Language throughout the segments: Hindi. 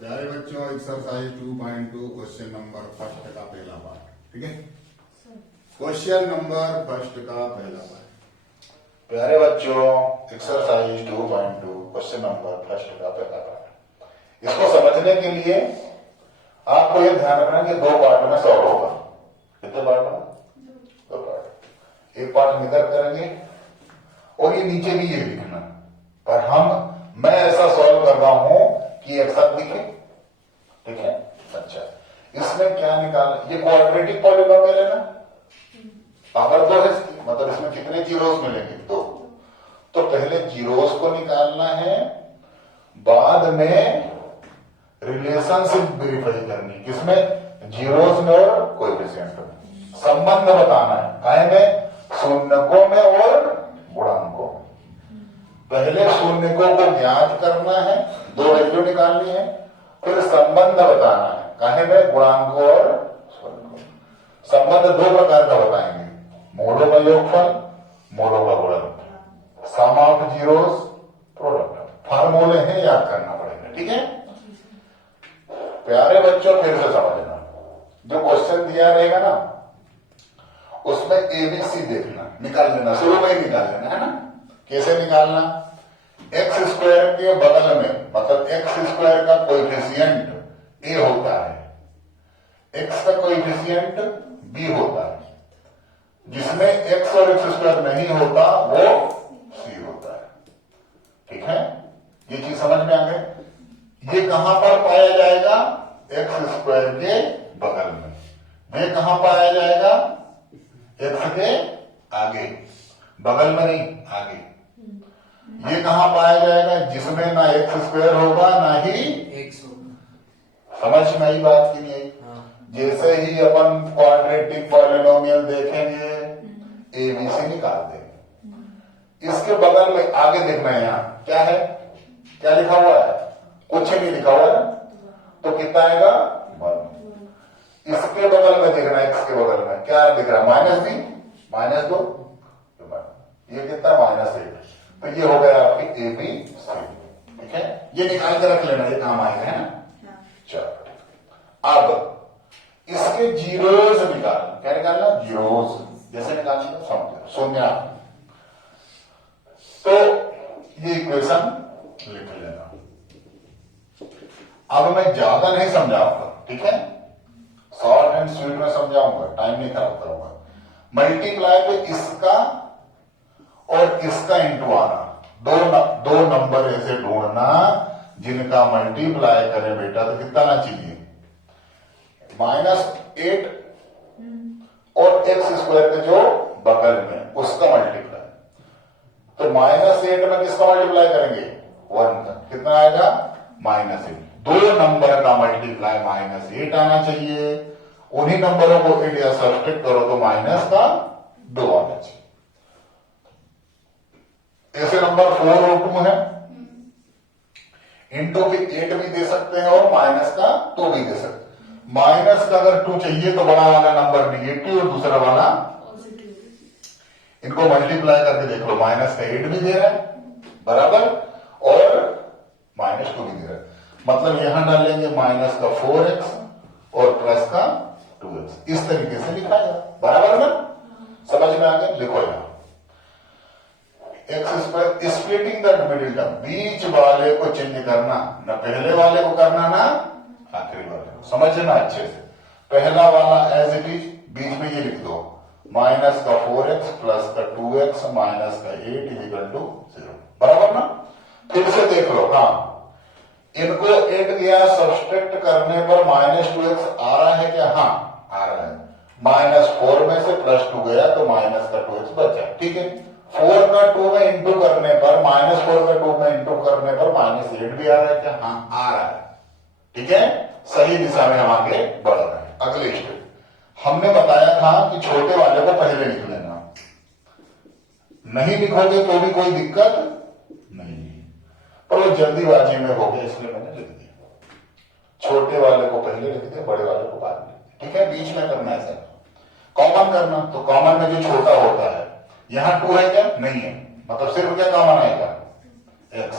प्यारे बच्चों, एक्सरसाइज 2.2 क्वेश्चन नंबर फर्स्ट का पहला पार्ट। ठीक है, क्वेश्चन नंबर फर्स्ट का पहला पार्ट। प्यारे बच्चों, एक्सरसाइज 2.2 क्वेश्चन नंबर फर्स्ट का पहला पार्ट। इसको समझने के लिए आपको यह ध्यान रखना कि दो पार्ट में सॉल्व होगा। कितने पार्ट में? दो पार्ट। एक पार्ट निकल करेंगे और ये नीचे भी ये लिखना, पर मैं ऐसा सॉल्व कर रहा हूं कि एक साथ दिखे। ठीक है, अच्छा, इसमें क्या निकाल, ये क्वाड्रेटिक पॉलिनोमियल है ना, पावर 2 है इसकी, मतलब इसमें कितने जीरोस मिलेंगे? 2। तो पहले जीरोस को निकालना है, बाद में रिलेशनशिप वेरीफाई करनी, किसमें? जीरोस में और कोएफिशिएंट में। संबंध बताना है, काहे में? शून्यकों में और गुणांकों में। पहले शून्यकों को ज्ञात करना है, 2 वैल्यू निकालनी है, फिर संबंध बताना है, काहे में? गुणांकों और शून्यकों। संबंध 2 प्रकार का बताएंगे, मोडों का योगफल, मोडों का गुणनफल, सम ऑफ जीरोस, प्रोडक्ट। फार्मूले हैं, याद करना पड़ेगा। ठीक है प्यारे बच्चों, फिर से समझना, जो क्वेश्चन दिया रहेगा ना उसमें एबीसी देखना, निकाल लेना, शुरू में ही निकाल लेना है ना। कैसे निकालना? एक्स स्क्वायर के बगल में, मतलब एक्स स्क्वायर का कोएफिशिएंट ए होता है, एक्स का कोएफिशिएंट बी होता है, जिसमें एक्स और एक्स स्क्वायर नहीं होता वो सी होता है। ठीक है, ये चीज समझ में आ गई। ये कहां पर पाया जाएगा? एक्स स्क्वायर के बगल में। ये कहां पाया जाएगा? एक्स के आगे, बगल में नहीं, आगे। ये कहां पाया जाएगा? जिसमें ना एक्स स्क्वायर होगा ना ही एक्स होगा। समझ में आई बात की नहीं आई? जैसे ही अपन क्वाड्रेटिक पॉलिनोमियल देखेंगे, एबीसी निकाल देंगे। इसके बगल में आगे देखना है, यहां क्या है, क्या लिखा हुआ है? कुछ नहीं लिखा हुआ है, तो कितना आएगा? 1। इसके बगल में देखना, एक्स के बगल में क्या दिख रहा है? -b, -2, ये कितना? -8। तो ये हो गया आपकी ए बी सी। ठीक है, ये निकाल के रख लेना, ये काम आएगा, है ना। चलो, अब इसके जीरोस निकाल, क्या निकालना? जीरोस। जैसे निकालना समझो, शून्य। तो ये इक्वेशन लिख लेना। अब मैं ज्यादा नहीं समझाऊंगा, ठीक है, शॉर्ट एंड स्वीट में समझाऊंगा, टाइम नहीं खराब करूंगा। मल्टीप्लाई पे इसका और इसका इंटू आना, दो नंबर ऐसे ढूंढना जिनका मल्टीप्लाई करें बेटा तो कितना आना चाहिए? -8 और एक्स स्क्वायर के जो बगल में उसका मल्टीप्लाई। तो -8 में किसका मल्टीप्लाई करेंगे? 1 का। कितना आएगा? -8। दो नंबर का मल्टीप्लाई -8 आना चाहिए। उन्हीं नंबरों को इंडिया सब्सट्रैक्ट करो तो -2 आना चाहिए। ऐसे नंबर 4 और 2 है, इंटू भी 8 भी दे सकते हैं और -2 भी दे सकते हैं। माइनस का अगर 2 चाहिए तो बड़ा वाला नंबर नेगेटिव और दूसरा वाला, इनको मल्टीप्लाई करके देख लो, -8 भी दे रहा है बराबर और -2 भी दे रहा है। मतलब यहां डालेंगे -4x और +2x। इस तरीके से लिखा जाए, बराबर ना? समझ में आ गया? लिखो यहां X square, splitting the middle term, बीच वाले को चेंज करना, ना पहले वाले को करना ना आखिरी वाले को। समझना अच्छे से। पहला वाला एज इट इज, बीच में ये लिख दो, -4x +2x -8 = 0। बराबर ना? फिर से देख लो, हाँ, इनको ऐड किया, सब्सट्रैक्ट करने पर -2x आ रहा है क्या? हाँ आ रहा है। -4 में से +2 गया तो -2x बचा। ठीक है, 4 का 2 में इंटू करने पर, -4 का 2 में इंटू करने पर -8 भी आ रहा है क्या? हाँ आ रहा है। ठीक है, सही दिशा में हम आगे बढ़ रहे हैं। अगले स्टेप हमने बताया था कि छोटे वाले को पहले लिख लेना, नहीं लिखोगे तो भी कोई दिक्कत नहीं, पर वो जल्दीबाजी में हो गया इसलिए मैंने लिख दिया। छोटे वाले को पहले लिख दिया, बड़े वाले को बाद में। ठीक है, बीच में करना है सर, कॉमन करना। तो कॉमन में जो छोटा होता है, यहां 2 है क्या? नहीं है, मतलब सिर्फ क्या कॉमन आएगा? x।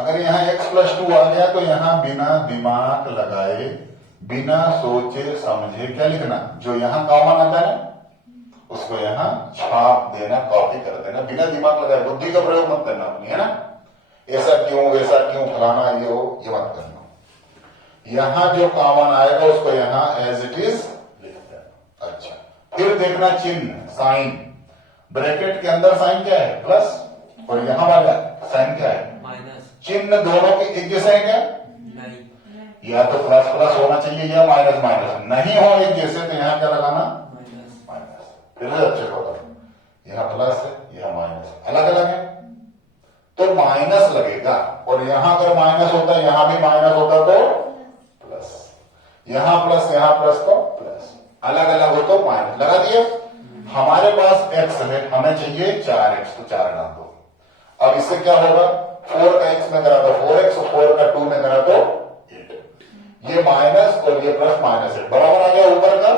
अगर यहाँ x+2 आ गया तो यहाँ बिना दिमाग लगाए, बिना सोचे समझे क्या लिखना, जो यहाँ कॉमन आता है उसको यहाँ छाप देना, कॉपी कर देना, बिना दिमाग लगाए। बुद्धि का प्रयोग मत करना अपनी, है ना, ऐसा क्यों वैसा क्यों फलाना ये हो, ये मत करना। यहाँ जो कॉमन आएगा उसको यहाँ एज इट इज लिख देना। अच्छा, फिर देखना चिन्ह, साइन, ब्रैकेट के अंदर साइन क्या है, प्लस, और यहाँ वाला साइन क्या है, माइनस। चिन्ह दोनों के एक जैसे है क्या, नहीं। या तो प्लस प्लस होना चाहिए या माइनस माइनस, नहीं हो एक जैसे तो यहाँ क्या लगाना, माइनस। माइनस। फिर से अच्छे होगा, यहाँ प्लस है यहाँ माइनस, अलग अलग है तो माइनस लगेगा, और यहां अगर माइनस होता है यहां भी माइनस होता तो प्लस, यहां प्लस तो प्लस, अलग अलग हो तो माइनस लगा दिया। हमारे पास x है, हमें चाहिए 4x, तो 4 डाल दो। अब इससे क्या होगा, 4 का x में करा तो 4x, और 4 का 2 में करा तो 8, ये माइनस और ये प्लस माइनस है, बराबर आ गया ऊपर का।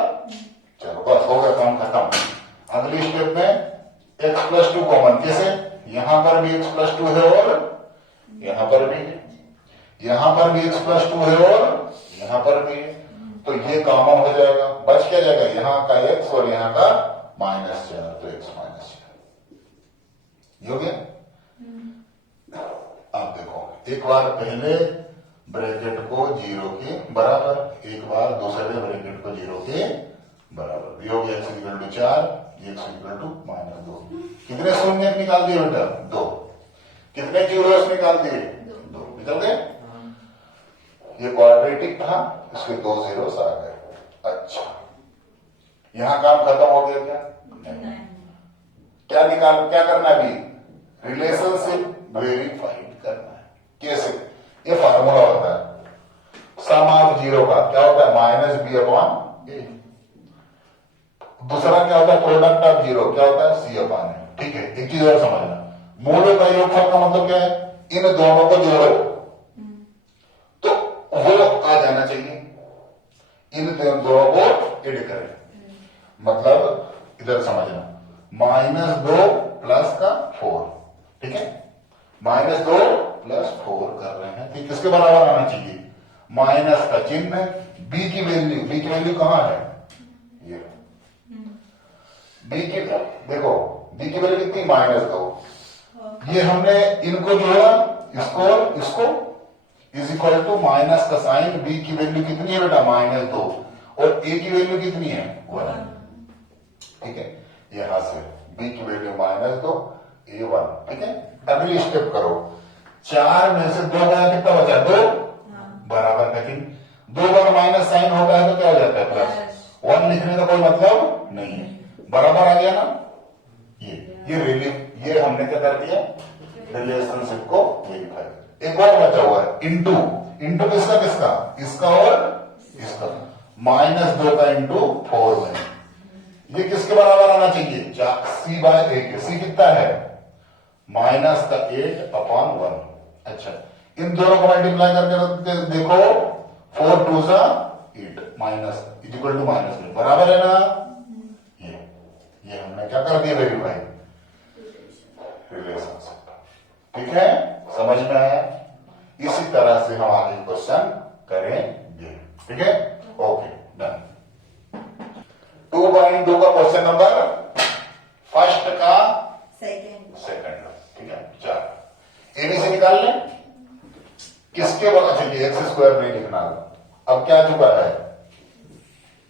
चलो बस हो गया, काम खत्म। अगली स्टेप में x+2 कॉमन, कैसे, यहां पर भी x+2 है और यहां पर भी है, यहां पर भी x+2 है और यहां पर भी है, तो ये कॉमन हो जाएगा, बच क्या जाएगा, यहां का x और यहां का -4, तो x -4 ये हो गया। अब देखो, एक बार पहले ब्रैकेट को 0 के बराबर, एक बार दूसरे ब्रैकेट को 0 के बराबर, ये हो गया x=4, x=-2। कितने शून्य निकाल दिए बेटा, 2। कितने जीरोस निकाल दिए, 2 निकल गए। ये क्वाड्रेटिक था, इसके 2 जीरोस आ गए। अच्छा, यहां काम खत्म हो गया क्या, नहीं। क्या करना है अभी, रिलेशनशिप वेरीफाइड करना है। कैसे, ये फार्मूला होता है सम ऑफ जीरो का, क्या होता है, -b/a। दूसरा क्या होता है, प्रोडक्ट ऑफ जीरो, क्या होता है, c/a। ठीक है, एक चीज और समझना, मूलों का योगफल का मतलब क्या है, इन दोनों को जोड़ो तो वो आ जाना चाहिए, इन दोनों को एड करें, मतलब इधर समझना, -2 प्लस का 4, ठीक है, -2 प्लस 4 कर रहे हैं, तो किसके बराबर आना चाहिए, माइनस का चिन्ह, b की वैल्यू कहां है, ये b की, देखो b की वैल्यू कितनी, -2, ये हमने इनको जोड़ा, इसको इज इक्वल टू माइनस का साइन, b की वैल्यू कितनी है बेटा, -2, और a की वैल्यू कितनी है, 1, ठीक है, यहां से b की वैल्यू -2, a 1, ठीक है। अगली स्टेप करो, 4 में से 2 गया, कितना बचा, 2, बराबर का चिन्ह, 2 बार माइनस साइन होता है तो क्या हो जाता है, प्लस, 1 लिखने का कोई मतलब नहीं है, बराबर आ गया ना। ये हमने क्या कर दिया, रिलेशनशिप को वेरीफाई। एक और बचा हुआ है, इंटू किसका, इसका और इसका, -2 का इंटू 4 में, ये किसके बराबर आना चाहिए, c/8, c कितना है, -8/1। अच्छा, इन दोनों को मल्टीप्लाई करके देखो, 4 2 8 -, बराबर है ना। ये हमने क्या कर दिया, वेरीफाई, रिलेशनशिप, ठीक है, समझ में आया। इसी तरह से हम आगे क्वेश्चन करेंगे, ठीक है, ओके डन। 2/2 का क्वेश्चन नंबर फर्स्ट का सेकंड, ठीक है, 4 एबीसी निकाल लें, किसके बगल, चलिए x² नहीं लिखना, अब क्या आ चुका है,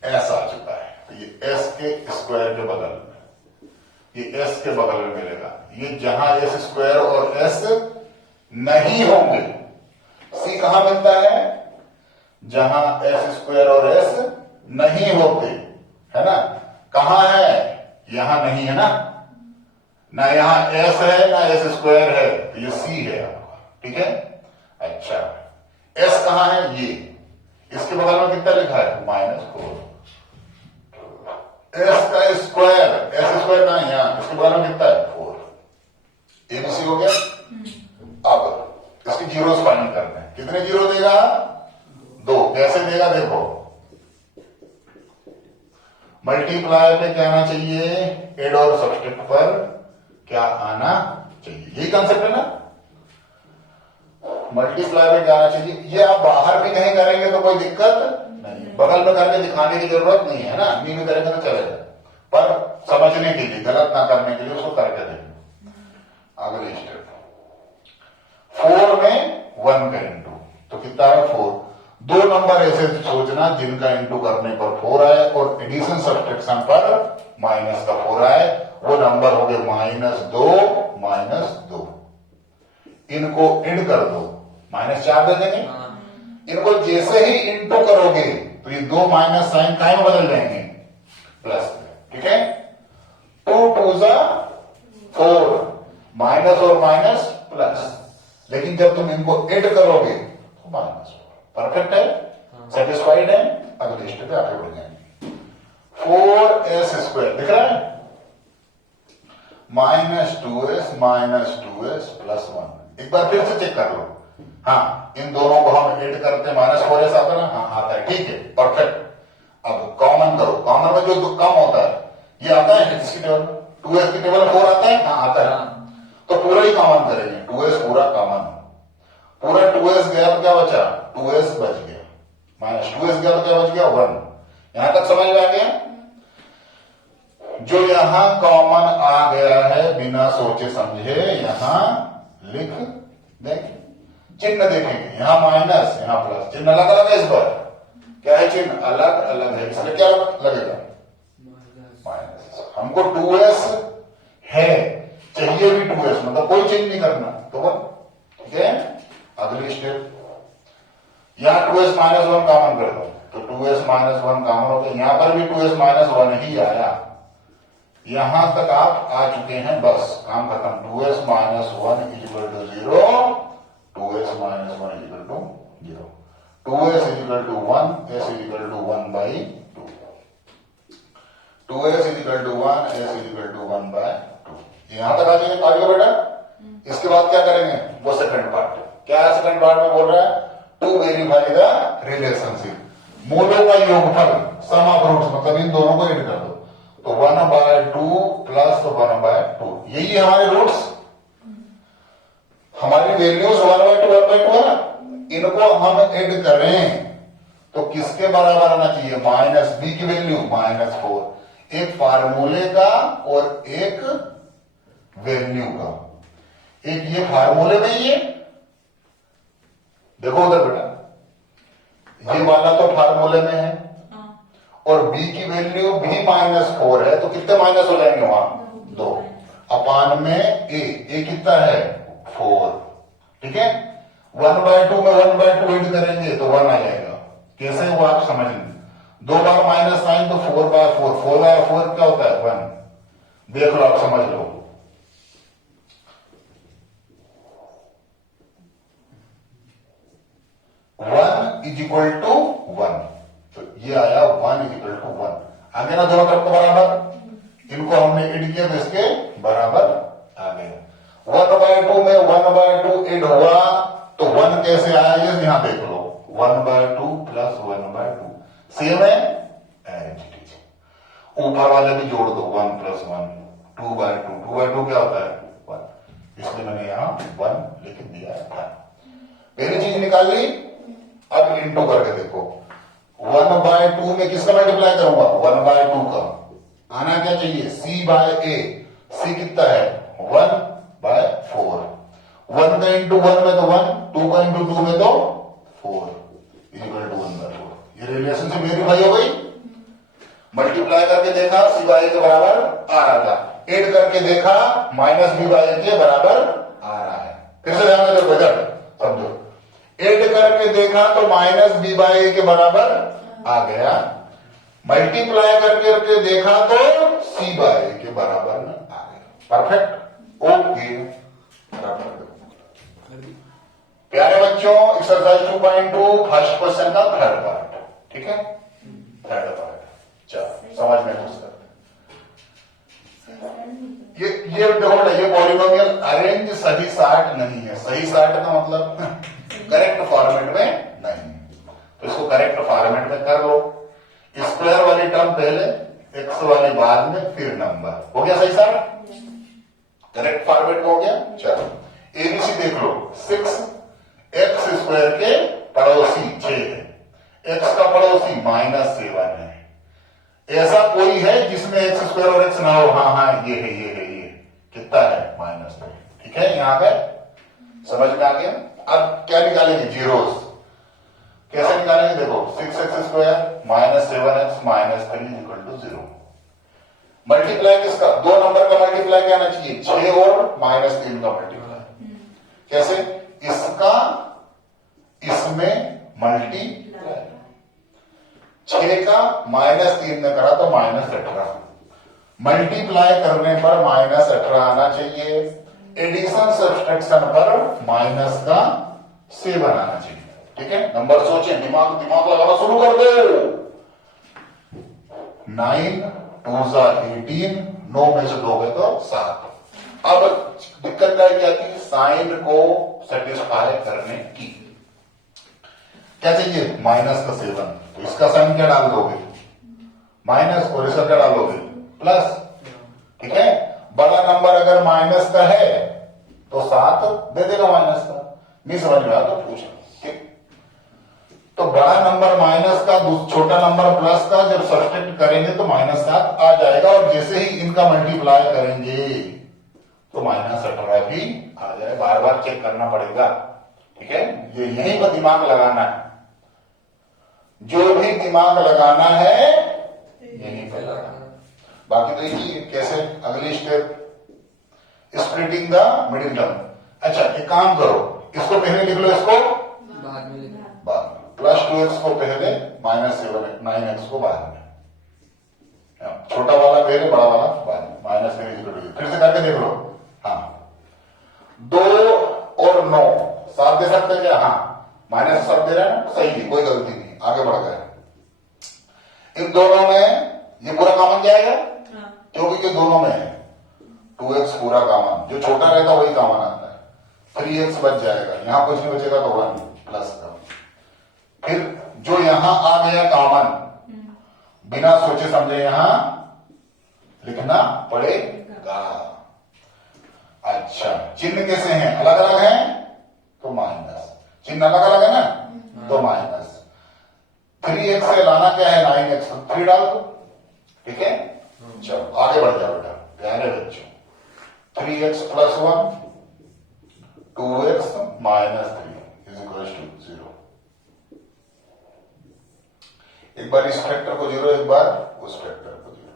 s आ चुका है, तो ये s के स्क्वायर के बगल में, ये s के बगल में मिलेगा, ये जहां s² और s नहीं होंगे, c कहां मिलता है, जहां s² और s नहीं होते, है ना, कहां है, यहां नहीं है ना यहां s है ना s² है, तो ये c है आपका, ठीक है। अच्छा, s कहां है, ये इसके बगल में कितना लिखा है, -4, s का स्क्वायर, s² कहां है, यहां, इसके बगल में कितना है, 4, एबीसी हो गया। अब इसके जीरोस फाइंड करने हैं, कितने जीरो देगा, 2, कैसे देगा, देखो मल्टीप्लाई पे क्या आना चाहिए, एड और सब्सट्रैक्ट पर क्या आना चाहिए, यही कंसेप्ट है ना। मल्टीप्लाई में जाना चाहिए। ये आप बाहर भी कहीं करेंगे तो कोई दिक्कत नहीं, बगल में करके दिखाने की जरूरत नहीं है ना, नहीं भी करेंगे तो चलेगा, पर समझने के लिए, गलत ना करने के लिए उसको करके देंगे। अगले स्टेप 4 में 1 का इंटू, तो कितना है 4। दो नंबर ऐसे सोचना जिनका इंटू करने पर 4 आए और एडिशन सब्सट्रैक्शन पर माइनस का 4 आए, वो नंबर हो गए -2 -2। इनको ऐड कर दो, -4 दे देंगे। इनको जैसे ही इंटू करोगे तो ये 2 माइनस साइन काय में बदल जाएंगे प्लस में, ठीक है। 2 2 4, माइनस और माइनस प्लस, लेकिन जब तुम इनको ऐड करोगे तो माइनस। परफेक्ट है, सेटिस्फाइड है। अगले स्टेप पे आगे बढ़ जाएंगे। 4s² दिख रहा है, -2s प्लस 1। एक बार फिर से चेक कर लो। हाँ, इन दोनों को हम ऐड करते हैं, -4s आता है ना, हाँ आता है, ठीक है, परफेक्ट। अब कॉमन करो, कॉमन में जो कम होता है ये आता है इसकी टेबल, 2s की टेबल 4 आता है, हाँ आता है, तो पूरा ही कॉमन करेंगे, 2s पूरा कॉमन, पूरा 2s गया तो क्या बचा, 2s बच गया, -2s गया तो क्या बच गया 1। यहां तक समझ में आ गया। जो यहां कॉमन आ गया है बिना सोचे समझे यहां लिख देंगे, चिन्ह देखेंगे, यहां माइनस यहां प्लस, चिन्ह अलग अलग है, इस बार क्या है, चिन्ह अलग अलग है, इसलिए क्या लगेगा माइनस। हमको 2s है, चाहिए भी 2s, मतलब कोई चेंज नहीं करना, तो 1, ठीक है। अगली स्टेप, यहां 2s -1 कॉमन कर दो, तो 2s -1 कॉमन हो गया, यहां पर भी 2s -1 ही आया, यहां तक आप आ चुके हैं, बस काम खत्म। 2s - 1 = 0, 2s - 1 = 0, 2s = 1, s = 1/2, 2s = 1, s = 1/2। यहां तक आ जाएगा बेटा। इसके बाद क्या करेंगे, वो सेकंड पार्ट, क्या है सेकंड पार्ट में बोल रहा है, टू वेरीफाई द रिलेशनशिप, मूलों का योगफल, सम ऑफ रूट्स, मतलब इन दोनों को ऐड कर दो, तो 1/2 प्लस 1/2, यही हमारे रूट्स, हमारी वैल्यूज 1/2 1/2 है ना, इनको हम ऐड करें तो किसके बराबर आना चाहिए, -b की वैल्यू -4, एक फार्मूले का और एक वैल्यू का, एक ये फार्मूले में ही है, देखो उधर बेटा, ये वाला तो फार्मूले में है और b की वैल्यू भी -4 है, तो कितने माइनस हो जाएंगे वहां, 2 अपान में a कितना है 4, ठीक है। 1/2 में 1/2 ऐड करेंगे तो 1 आ जाएगा, कैसे वो आप समझ लें, 2 बार माइनस साइन तो 4/4, 4/4 क्या होता है 1, देख लो आप समझ लो। 1 = 1, तो ये आया 1 = 1, आगे ना दोनों तरफ को बराबर, इनको हमने ऐड किया तो इसके बराबर आ गया। 1/2 में 1/2 ऐड हुआ तो 1 कैसे आया, ये यहां देख लो, 1/2 प्लस 1/2 सेम है, ऊपर वाले भी जोड़ दो, 1 + 1, 2/2, 2/2 क्या होता है 1, इसलिए मैंने यहां 1 लिख दिया था। पहली चीज निकाल ली, अब इंटू करके देखो, 1/2 में किसका मल्टीप्लाई करूंगा, 1/2 का, आना क्या चाहिए c/a, c कितना है 1/4, 1 का इंटू 1 में तो 1, 2 का इंटू 2 में तो 4 = 1/4। ये रिलेशनशिप वेरीफाई हो गई, मल्टीप्लाई करके देखा c/a के बराबर आ रहा था, ऐड करके देखा -b/a के बराबर आ रहा है, फिर से ध्यान में देखो, समझो, ऐड करके देखा तो -b/a के बराबर आ गया, मल्टीप्लाई करके देखा तो c/a के बराबर में आ गया, परफेक्ट, ओके। प्यारे बच्चों, एक्सरसाइज 2.2 फर्स्ट क्वेश्चन का थर्ड पार्ट, ठीक है, थर्ड पार्ट, चलो समझ में कुछ करते ये देखो, ये पॉलिनोमियल अरेंज सही साठ नहीं है, सही साठ का मतलब करेक्ट फॉर्मेट में नहीं, तो इसको करेक्ट फॉर्मेट में कर लो, स्क्वायर वाली टर्म पहले, एक्स वाली बाद में, फिर नंबर, हो गया सही साठ, करेक्ट फॉर्मेट में हो गया। चलो एबीसी देख लो, 6x स्क्वायर के पड़ोसी 6 है, एक्स का पड़ोसी -7 है। ऐसा कोई है जिसमें एक्स स्क्वायर और एक्स ना हो? हाँ हाँ, ये है, ये है, ये कितना है? -3। ठीक है, यहां पे समझ में आ गया। अब क्या निकालेंगे? जीरोस। कैसे निकालेंगे? देखो, 6x स्क्वायर -7x -3 = 0। मल्टीप्लाई किसका? दो नंबर का मल्टीप्लाई क्या आना चाहिए? 6 और -3 का मल्टीप्लाई। कैसे? इसका इसमें मल्टीप्लाई, 6 का -3 ने करा तो -18, मल्टीप्लाई करने पर -18 आना चाहिए, एडिशन सब्सट्रैक्शन पर -7 आना चाहिए। ठीक है, नंबर सोचे, दिमाग लगाना शुरू कर दो। 9 2 सा 18, 9 में से 2 गए तो 7। अब दिक्कत क्या थी? साइन को सेटिस्फाई करने की। क्या चाहिए? -7। तो इसका साइन क्या डाल दोगे? माइनस, और इसका क्या डालोगे? प्लस। ठीक है, बड़ा नंबर अगर माइनस का है तो 7 दे देगा माइनस का। नहीं समझ में आया तो पूछो। तो बड़ा नंबर माइनस का, छोटा नंबर प्लस का जब सब्सट्रैक्ट करेंगे तो -7 आ जाएगा, और जैसे ही इनका मल्टीप्लाई करेंगे तो -18 भी आ जाए। बार बार चेक करना पड़ेगा। ठीक है, ये यहीं पर दिमाग लगाना है, जो भी दिमाग लगाना है यहीं पर लगाना। बाकी तो यही कैसे अगली step, splitting the middle term. अच्छा, एक काम करो, इसको पहले लिख लो, इसको बाद में लिखना। बाद में, +2x को पहले, -7 9x को बाद में, छोटा वाला पहले, बड़ा वाला बाद में, -3 फिर से करके देख लो। हाँ, 2 और 9 7 दे सकते हैं क्या? हाँ, माइनस सब दे रहे हैं ना, सही है, कोई गलती नहीं, आगे बढ़ गए। इन दोनों में ये पूरा कॉमन जाएगा, क्योंकि ये दोनों में है। 2x पूरा कॉमन, जो छोटा रहता वही कॉमन आता है। 3x बच जाएगा, यहां कुछ नहीं बचेगा तो 1 प्लस का। फिर जो यहां आ गया कॉमन, बिना सोचे समझे यहां लिखना पड़ेगा। अच्छा, चिन्ह कैसे हैं? अलग अलग हैं तो माइनस, चिन्ह अलग अलग है ना तो माइनस। 3x से लाना क्या है? 9x, 3 डाल दो। ठीक है, चलो आगे बढ़ जाओ बेटा, प्यारे बच्चों। 3x + 1 2x - 3 = 0। एक बार इस फैक्टर को 0, एक बार उस फैक्टर को 0।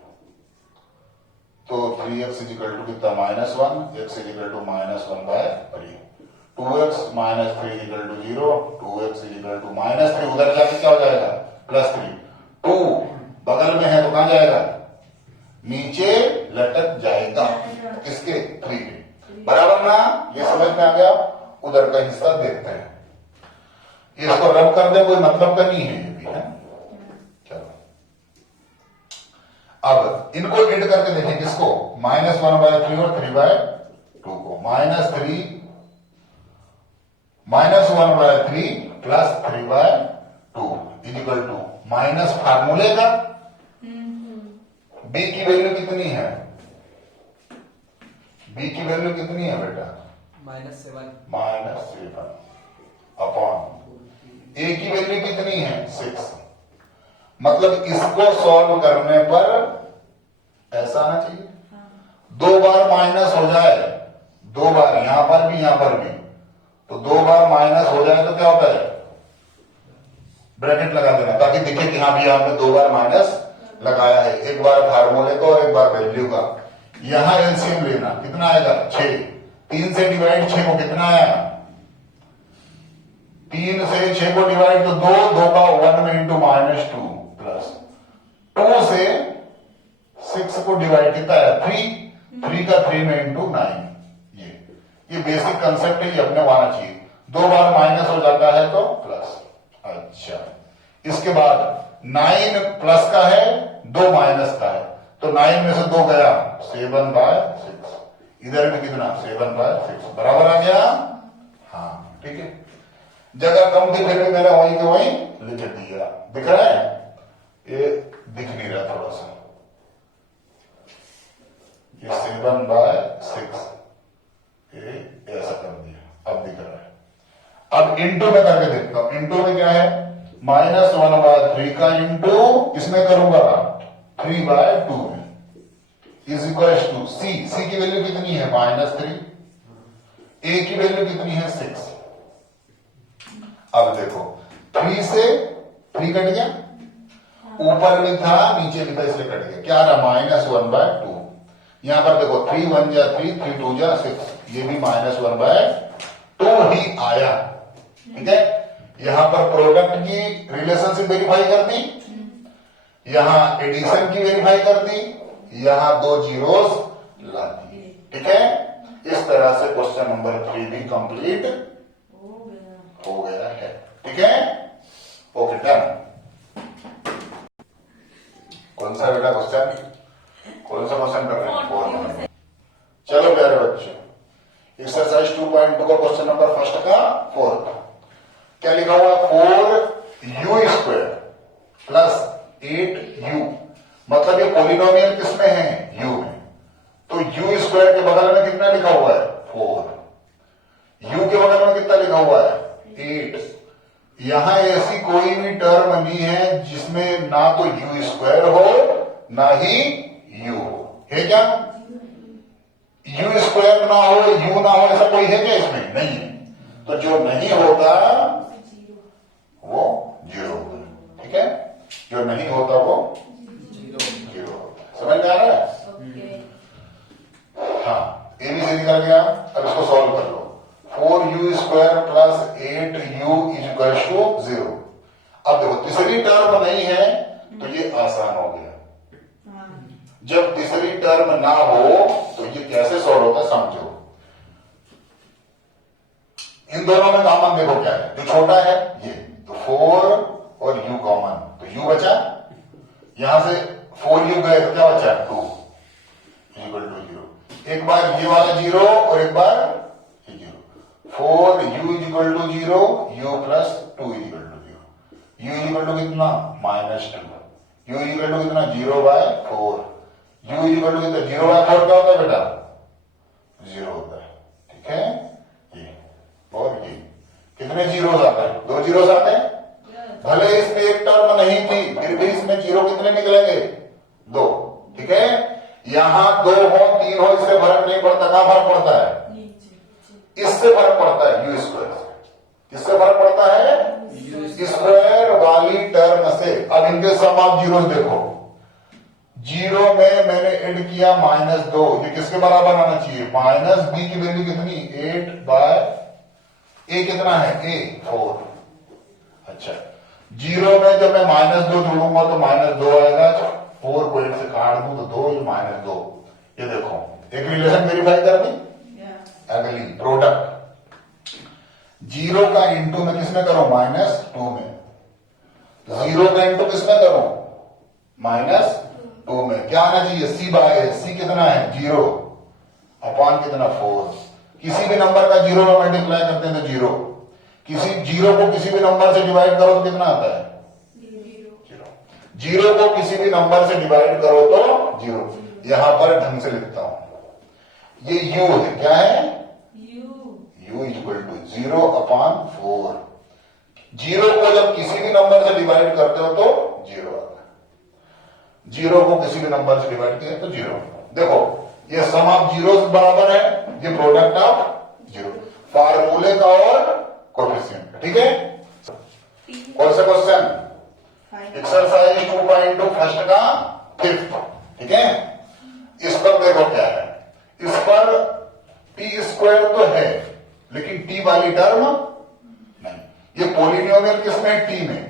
तो 3x = कितना? -1, x = -1/3। 2x - 3 = 0, 2x = -3, उधर जाके क्या हो जाएगा? +3। 2 बगल में है तो कहां जाएगा? नीचे लटक जाएगा, किसके? 3 के। बराबर ना? ये समझ में आ गया। उधर का हिस्सा देखते हैं, इसको रब कर दे, कोई मतलब का नहीं है ये भी है। चलो, अब इनको एड करके देखें, किसको? -1/3 और 3/2 को। -1/3 + 3/2 = माइनस फार्मूले का। b की वैल्यू कितनी है? b की वैल्यू कितनी है बेटा? -7 अपॉन a की वैल्यू कितनी है? 6। मतलब इसको सॉल्व करने पर ऐसा आना चाहिए, 2 बार माइनस हो जाए, 2 बार यहां पर भी यहां पर भी, तो 2 बार माइनस हो जाए तो क्या होता है? ब्रैकेट लगा देना, ताकि दिखे कि हाँ भी आपने 2 बार माइनस लगाया है, एक बार फार्मूले का और एक बार वैल्यू का। यहां एलसीएम लेना, कितना आएगा? 6। 3 से डिवाइड 6 को कितना आया? 3 से 6 को डिवाइड तो 2 का 1 में इंटू -2 प्लस 2 से 6 को डिवाइड कितना है? 3 का 3 में इंटू 9। ये बेसिक कंसेप्ट है, ये अपने को आना चाहिए। 2 बार माइनस हो जाता है तो प्लस। अच्छा, इसके बाद 9 प्लस का है, 2 माइनस का है, तो 9 में से 2 गया, 7/6। इधर भी कितना? 7/6 बराबर आ गया। हाँ ठीक है, जगह कम थी फिर भी मैंने वहीं के वहीं लिख दिया। दिख रहा है? ये दिख नहीं रहा थोड़ा सा, ये 7/6 ये ऐसा कर दिया, अब दिख रहा है। अब इंटू में करके देखता हूं, इंटू में क्या है, -1/3 का इंटू किसमें करूंगा, 3/2 में, इज इक्वल टू सी की वैल्यू कितनी है, -3, ए की वैल्यू कितनी है, 6। अब देखो 3 से 3 कट गया, ऊपर भी था नीचे भी था इसलिए कट गया, क्या रहा, -1/2। यहां पर देखो 3 1 जा 3, 3 2 जा 6, ये भी -1/2 ही आया। ठीक है, यहां पर प्रोडक्ट की रिलेशनशिप वेरीफाई कर दी, यहां एडिशन की वेरीफाई कर दी, यहां 2 जीरोस ला दी। ठीक है, इस तरह से क्वेश्चन नंबर 3 भी कंप्लीट हो गया है। ठीक है, ओके डन। कौन सा बेटा क्वेश्चन, कौन सा क्वेश्चन कर रहे हैं, 4। चलो प्यारे बच्चों, एक्सरसाइज 2.2 का क्वेश्चन नंबर फर्स्ट का 4 क्या लिखा हुआ, 4u² प्लस 8u, मतलब ये पॉलिनोमियल किसमें है, u में, तो u² के बगल में कितना लिखा हुआ है, 4, u के बगल में कितना लिखा हुआ है, 8। यहां ऐसी कोई भी टर्म नहीं है जिसमें ना तो u² हो ना ही u हो, है क्या, u² ना हो u ना हो ऐसा कोई है क्या, इसमें नहीं है, तो जो नहीं होता वो 0 होगा। ठीक है, जो नहीं होता वो 0 होता, समझ में आ रहा है, हाँ, एबीसी निकल गया। अब इसको सॉल्व कर लो, 4u² plus 8u is equal to 0। अब देखो तीसरी टर्म नहीं है तो ये आसान हो गया, जब तीसरी टर्म ना हो तो ये कैसे सॉल्व होता है समझो। इन दोनों में कॉमन देखो क्या है, जो छोटा है ये, तो 4 और u कॉमन, तो u बचा, यहां से 4u गए तो क्या बचा, 2 इक्वल टू 0। एक बार ये वाला 0 और एक बार 4u is equal to 0, u plus 2 is equal to 0, u is equal to कितना, -2, u इज इक्वल टू कितना, 0/4, u इज इक्वल टू कितना, 0/4 क्या होता है बेटा, 0 होता है। ठीक है, ये और ये कितने जीरोस आते हैं, 2 जीरोस आते हैं, भले इसमें एक टर्म नहीं थी फिर भी इसमें जीरो कितने निकलेंगे, 2। ठीक है, यहां 2 हो 3 हो इससे फर्क नहीं पड़ता, कहां फर्क पड़ता है, इससे फर्क पड़ता है, u², किससे फर्क पड़ता है, स्क्वायर वाली टर्म से। अब इनके सम ऑफ जीरोस देखो, 0 में मैंने ऐड किया -2, ये किसके बराबर आना चाहिए, -b की वैल्यू कितनी, 8/a कितना है, a 4। अच्छा, 0 में जब मैं -2 जोड़ूंगा तो -2 आएगा, 4 को 8 से काट दूं तो 2, ये -2, ये देखो एक रिलेशन वेरीफाई कर दी। अगली प्रोडक्ट 0 का इंटू में किसमें करो, -2 में, 0 का इंटू किसमें करो, -2 में, क्या आना चाहिए, c कितना है, 0 अपॉन कितना, 4। किसी भी नंबर का 0 में मल्टीप्लाई करते हैं तो 0, किसी 0 को किसी भी नंबर से डिवाइड करो तो कितना आता है, 0 को किसी भी नंबर से डिवाइड करो तो 0। यहां पर ढंग से लिखता हूं, ये u है, क्या है, u इज इक्वल टू 0/4। 0 को जब किसी भी नंबर से डिवाइड करते हो तो 0 आता है, 0 को किसी भी नंबर से डिवाइड किया तो 0। देखो ये सम ऑफ जीरोस बराबर है, ये प्रोडक्ट ऑफ जीरो, फार्मूले का और कोएफिशिएंट। ठीक है, कौन सा क्वेश्चन, एक्सरसाइज 2.2 फर्स्ट का 5th। ठीक है, इस पर देखो क्या है, इस पर t² तो है लेकिन t वाली टर्म नहीं, ये पॉलिनोमियल किसमें, t में,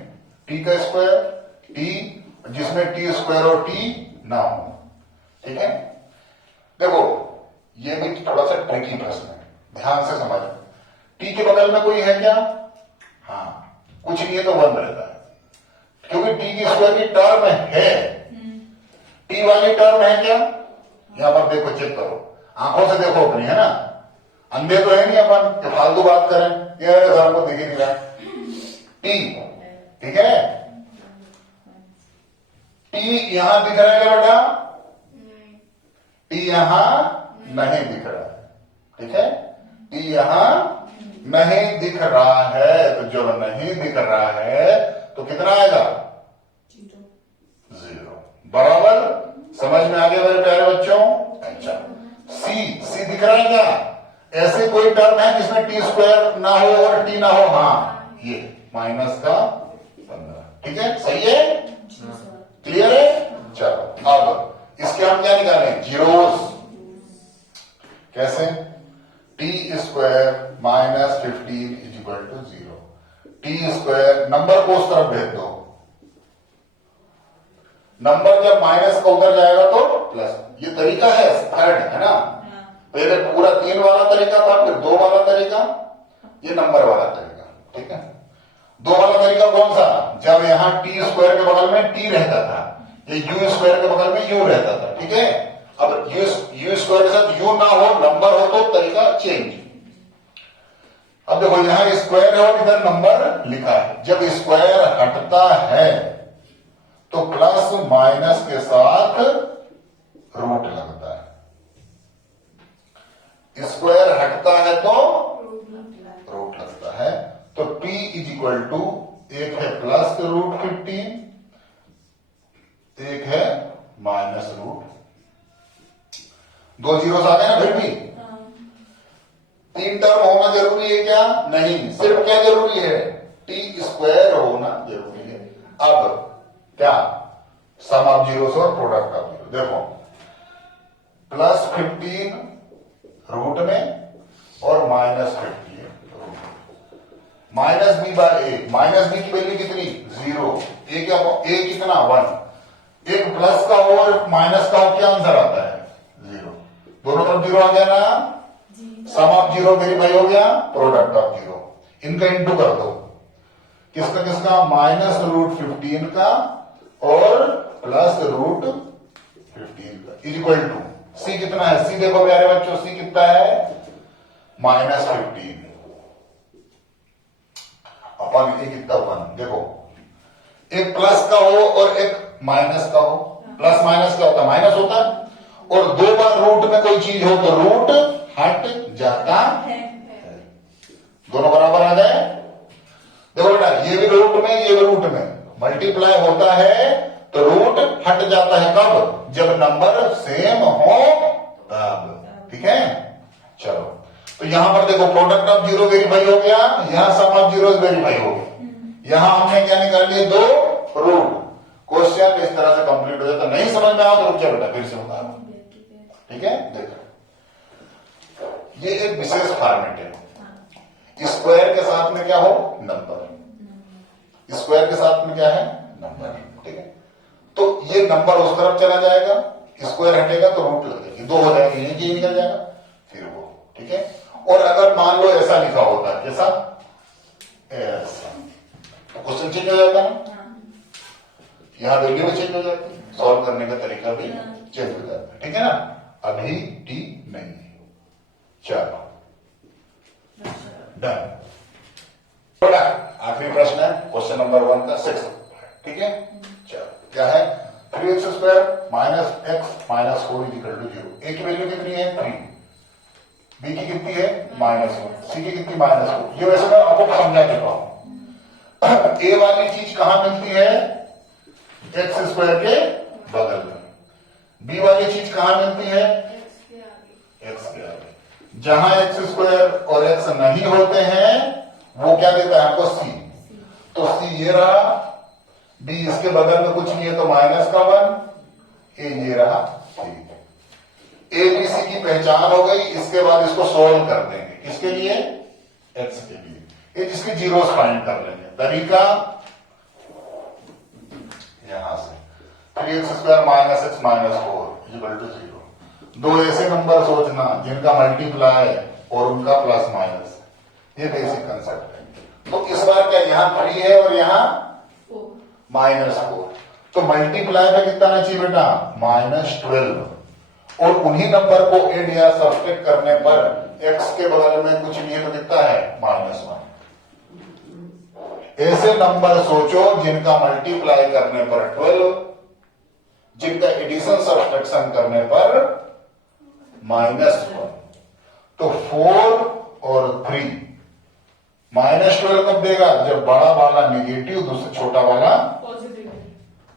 t का स्क्वायर, t जिसमें t² और t ना हो। ठीक है, देखो ये भी थोड़ा सा ट्रिकी प्रश्न है, ध्यान से समझ, t के बगल में कोई है क्या, हाँ कुछ नहीं है तो 1 रहता है, क्योंकि t की स्क्वायर की टर्म है, t वाली टर्म है क्या, यहां पर देखो, चेक करो, आंखों से देखो अपनी, है ना, अंधे तो है नहीं अपन कि फालतू बात करें, ये सर को दिख ही नहीं रहा, टी, ठीक है, टी यहां दिख रहा है क्या बेटा, टी यहां नहीं दिख रहा है। ठीक है, टी यहां नहीं दिख रहा है, तो जब नहीं दिख रहा है तो कितना आएगा? 0। बराबर, समझ में आ गया मेरे प्यारे बच्चों? अच्छा, सी दिख रहा है क्या? ऐसे कोई टर्म है जिसमें टी स्क्वायर ना हो और टी ना हो? हाँ, ये माइनस का 15। ठीक है, सही है, क्लियर है? चलो अब इसके हम क्या निकालें? जीरोस। कैसे? T square minus 15 is equal to 0। T square, number को उस तरफ भेज दो। नंबर जब माइनस का उधर जाएगा तो प्लस। ये तरीका है थर्ड, है ना? पहले पूरा 3 वाला तरीका था, फिर 2 वाला तरीका, ये नंबर वाला तरीका। ठीक है, 2 वाला तरीका कौन सा? जब यहां टी स्क्वायर के बगल में टी रहता था, ये यू स्क्वायर के बगल में यू रहता था। ठीक है, अब यू स्क्वायर के साथ यू ना हो, नंबर हो, तो तरीका चेंज। अब देखो यहां स्क्वायर है और इधर नंबर लिखा है। जब स्क्वायर हटता है तो प्लस माइनस के साथ रूट लगता है। स्क्वायर हटता है तो रूट लगता है। तो p इज इक्वल टू, एक है प्लस रूट 15, एक है माइनस रूट। 2 जीरोस आ गए ना? फिर भी 3 टर्म होना जरूरी है क्या? नहीं, सिर्फ क्या जरूरी है? टी स्क्वायर होना जरूरी है। अब क्या? सम ऑफ जीरोस और प्रोडक्ट ऑफ जीरो। देखो, प्लस 15 रूट में और माइनस 15 माइनस बी बाय ए। माइनस बी की वैल्यू कितनी? 0। ए क्या? ए कितना? 1। एक प्लस का हो और माइनस का हो, क्या आंसर आता है? 0। दोनों तरफ 0 आ गया ना? सम ऑफ जीरो वेरीफाई हो गया, प्रोडक्ट ऑफ जीरो। इनका इंटू कर दो। किसका किसका? माइनस रूट 15 का और प्लस रूट 15 का इज इक्वल टू सी कितना है? सी देखो प्यारे बच्चों, सी कितना है? माइनस 15 अपन ए कितना? 1। देखो, एक प्लस का हो और एक माइनस का हो। प्लस माइनस क्या होता है? माइनस होता है। और 2 बार रूट में कोई चीज हो तो रूट हट जाता है। दोनों बराबर आ गए। देखो बेटा, ये भी रूट में, ये भी रूट में मल्टीप्लाई होता है तो रूट हट जाता है। कब? जब नंबर सेम हो तब। ठीक है, चलो। तो यहां पर देखो, प्रोडक्ट ऑफ जीरो वेरीफाई हो गया, यहां सम ऑफ जीरो वेरीफाई हो गया। यहां हमने क्या निकाल लिए? 2 रूट। क्वेश्चन इस तरह से कंप्लीट हो जाता। नहीं समझ में आओ तो रुक जाओ बेटा, फिर से बता रहा हूं। ठीक है, देखो, ये एक विशेष फॉर्मेट है। स्क्वायर के साथ में क्या हो? नंबर। स्क्वायर के साथ में क्या है? नंबर। ठीक है, तो ये नंबर उस तरफ चला जाएगा, स्क्वायर हटेगा तो रूट लगेगी, 2 हो जाएंगे, ये निकल जाएगा, फिर वो। ठीक है, और अगर मान लो ऐसा लिखा होता है, कैसा? ऐसा, तो क्वेश्चन चेंज हो जाता है, यहां वैल्यू भी चेंज हो जाती है, सॉल्व करने का तरीका भी चेंज हो जाता है। ठीक है ना? अभी टी नहीं है। चलो, डन। बड़ा आखिरी प्रश्न है, क्वेश्चन नंबर 1 का 6। ठीक है, चलो, क्या है? 3x square minus x minus 4 is equal to 0। A की वैल्यू कितनी है? 3। बी की कितनी है? -1। सी की कितनी? -4। ये वैसे मैं आपको समझा चुका हूं। ए वाली चीज कहां मिलती है? एक्स स्क्वायर के बगल में। बी वाली चीज कहां मिलती है? एक्स के आगे। जहां एक्स स्क्वायर और एक्स नहीं होते हैं वो क्या देता है आपको? सी। तो सी ये रहा, बी इसके बगल में कुछ नहीं है तो माइनस का 1, ए ये रहा 3। ए बी सी की पहचान हो गई। इसके बाद इसको सोल्व कर देंगे, किसके लिए? एक्स के लिए। ये जिसके जीरोस फाइंड कर लेंगे। तरीका यहां से 3x square minus x minus 4 equal to 0। 2 ऐसे नंबर सोचना जिनका मल्टीप्लाई और उनका प्लस माइनस, ये बेसिक कंसेप्ट है। तो इस बार क्या यहां 3 है और यहां -4, तो मल्टीप्लाई में कितना आना चाहिए बेटा? -12। और उन्हीं नंबर को एड या सब्सट्रैक्ट करने पर x के बगल में कुछ नहीं है तो कितना है? -1। ऐसे नंबर सोचो जिनका मल्टीप्लाई करने पर 12, जिनका एडिशन सब्सट्रैक्शन करने पर -1। तो 4 और 3 -12 कब देगा? जब बड़ा वाला निगेटिव, दूसरा छोटा वाला पॉजिटिव।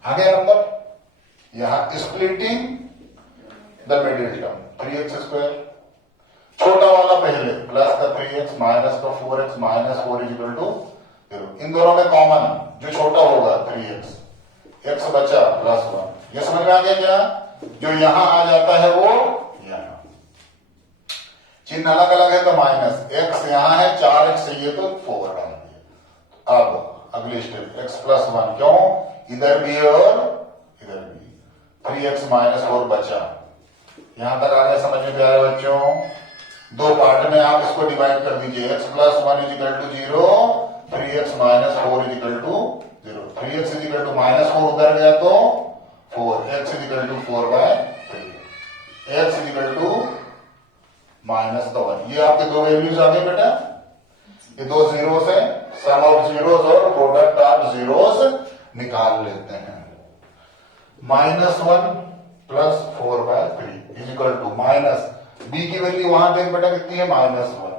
आ गया नंबर। यहां splitting the middle term 3x², छोटा वाला पहले प्लस का 3x माइनस का 4x माइनस 4 इक्वल टू 0। इन दोनों में कॉमन जो छोटा होगा 3x, x बचा +1। ये समझ में आ गया क्या? जो यहां आ जाता है वो यहां, चिन्ह अलग अलग है तो माइनस, x यहां है 4x चाहिए तो 4 डाल दिया। अब अगली स्टेप x +1, क्यों? इधर भी और इधर भी 3x माइनस 4 बचा। यहां तक आ गया समझ में प्यारे बच्चों? दो पार्ट में आप इसको डिवाइड कर दीजिए, x +1 is equal to 0, 3x minus 4 is equal to 0। 3x is equal to -4 उधर गया तो 4, x is equal to 4/3, x is equal to -1। ये आपके दो वैल्यूज आ गए बेटा, ये दो जीरोस है, सम ऑफ जीरोस और प्रोडक्ट ऑफ जीरोस निकाल लेते हैं। -1 plus 4/3 is equal to minus, b की वैल्यू वहां देख बेटा कितनी है? -1,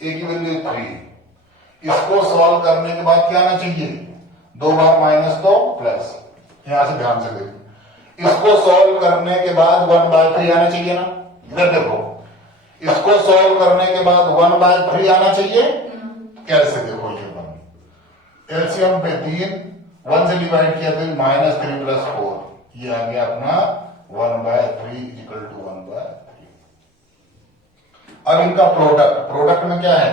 ए की वैल्यू 3। इसको सॉल्व करने के बाद क्या आना चाहिए? 2 बार माइनस तो प्लस, यहां से ध्यान से देखो। इसको सॉल्व करने के बाद 1/3 आना चाहिए ना? इधर देखो, इसको सॉल्व करने के बाद 1/3 आना चाहिए। कैसे? देखो ये 1 एलसीएम पे 3, 1 से डिवाइड किया तो -3 + 4, ये आ गया अपना 1/3 इक्वल टू 1/3। अब इनका प्रोडक्ट में क्या है?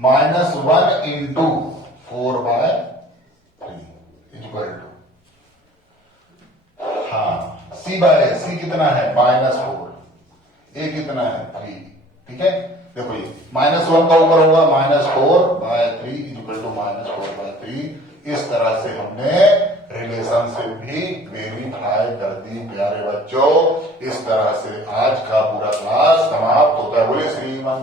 -1 इंटू 4/3 इक्वल टू, हाँ, सी कितना है? -4, ए कितना है? 3। ठीक है, देखो ये -1 का ऊपर होगा -4/3 इक्वल टू -4/3। इस तरह से हमने रिलेशनशिप भी वेरीफाई कर दी प्यारे बच्चों। इस तरह से आज का पूरा क्लास समाप्त होता है। बोले श्रीमन।